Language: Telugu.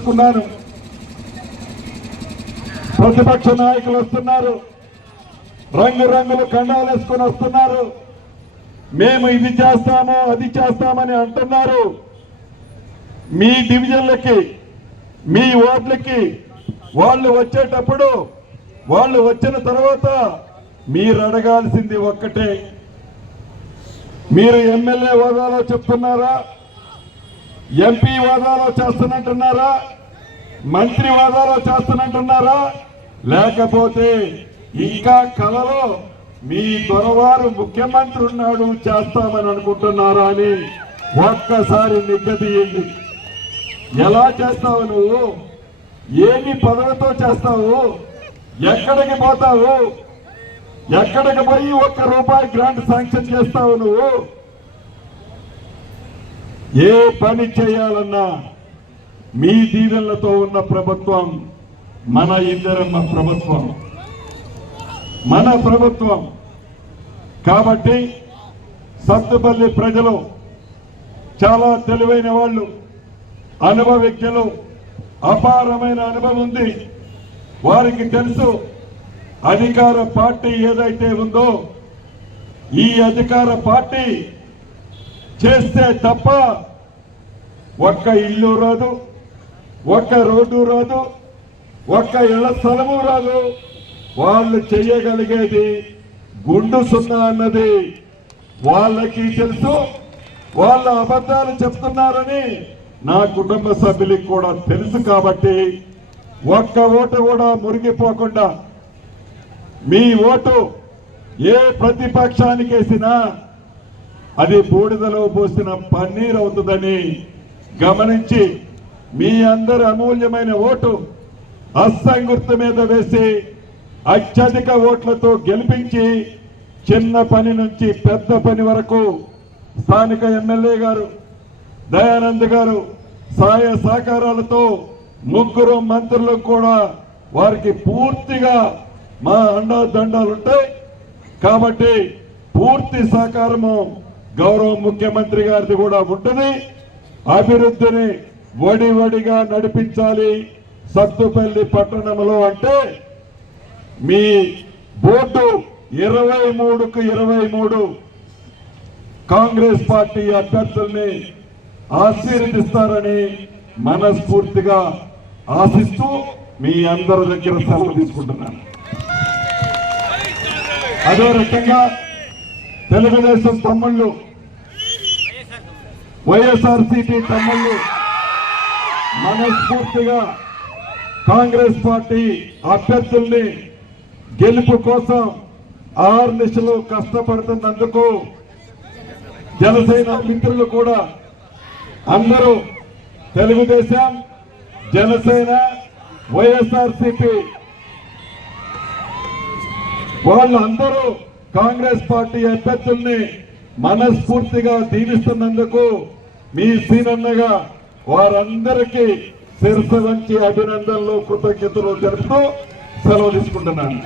తెలుసుకున్నాను. ప్రతిపక్ష నాయకులు వస్తున్నారు, రంగురంగులు కండాలు వేసుకొని వస్తున్నారు. మేము ఇది చేస్తాము అది చేస్తామని అంటున్నారు. మీ డివిజన్లకి మీ ఓట్లకి వాళ్ళు వచ్చేటప్పుడు వాళ్ళు వచ్చిన తర్వాత మీరు అడగాల్సింది ఒక్కటే, మీరు ఎమ్మెల్యే హోదాలో చెప్తున్నారా, ఎంపీ హోదాలో చేస్తున్నట్టున్నారా, మంత్రి హోదాలో చేస్తున్నట్టున్నారా, లేకపోతే ఇంకా కలలో మీ దొరవారు ముఖ్యమంత్రి ఉన్నాడు చేస్తామని అనుకుంటున్నారా అని ఒక్కసారి నిగ్గదీయండి. ఎలా చేస్తావు నువ్వు? ఏమి పదవితో చేస్తావు? ఎక్కడికి పోతావు? ఎక్కడికి పోయి ₹1 గ్రాంట్ శాంక్షన్ చేస్తావు నువ్వు? ఏ పని చేయాలన్నా మీ దీవెనలతో ఉన్న ప్రభుత్వం మన ఇందిరమ్మ ప్రభుత్వం, మన ప్రభుత్వం. కాబట్టి సత్తుపల్లి ప్రజలు చాలా తెలివైన వాళ్ళు, అనుభవజ్ఞులు, అపారమైన అనుభవం ఉంది. వారికి తెలుసు అధికార పార్టీ ఏదైతే ఉందో ఈ అధికార పార్టీ చేస్తే తప్ప ఒక్క ఇల్లు రాదు, ఒక్క రోడ్డు రాదు, ఒక్క ఇళ్ల స్థలము రాదు. వాళ్ళు చేయగలిగేది గుండు సున్నా అన్నది వాళ్ళకి తెలుసు. వాళ్ళ అబద్ధాలు చెప్తున్నారని నా కుటుంబ సభ్యులకు కూడా తెలుసు. కాబట్టి ఒక్క ఓటు కూడా మురిగిపోకుండా మీ ఓటు ఏ ప్రతిపక్షానికి వేసినా అది బూడిదలో పోసిన పన్నీర్ అవుతుందని గమనించి మీ అందరి అమూల్యమైన ఓటు అస్సం గుర్తు మీద వేసి అత్యధిక ఓట్లతో గెలిపించి చిన్న పని నుంచి పెద్ద పని వరకు స్థానిక ఎమ్మెల్యే గారు దయానంద్ గారు సహాయ సహకారాలతో 3 మంత్రులు కూడా వారికి పూర్తిగా మా అండదండాలు ఉంటాయి. కాబట్టి పూర్తి సహకారము గౌరవ ముఖ్యమంత్రి గారిది కూడా ఉంటుంది. అభివృద్ధిని వడివడిగా నడిపించాలి సత్తుపల్లి పట్టణంలో. అంటే మీ బోర్డు 23కు 23 కాంగ్రెస్ పార్టీ అభ్యర్థుల్ని ఆశీర్వదిస్తారని మనస్ఫూర్తిగా ఆశిస్తూ మీ అందరి దగ్గర సెలవు తీసుకుంటున్నాను. అదే రకంగా తెలుగుదేశం తమ్ముళ్ళు, వైఎస్ఆర్సీపీ తమ్ముళ్ళు మనస్ఫూర్తిగా కాంగ్రెస్ పార్టీ అభ్యర్థుల్ని గెలుపు కోసం ఆర్నిశలు కష్టపడుతున్నందుకు జనసేన మిత్రులు కూడా అందరూ తెలుగుదేశం, జనసేన, వైఎస్ఆర్సీపీ వాళ్ళందరూ కాంగ్రెస్ పార్టీ అభ్యర్థుల్ని మనస్ఫూర్తిగా దీవిస్తున్నందుకు మీ సీనన్నగా వారందరికీ శిరస్సు వంచి అభినందనలు, కృతజ్ఞతలు తెలుపుతూ సెలవు తీసుకుంటున్నాను.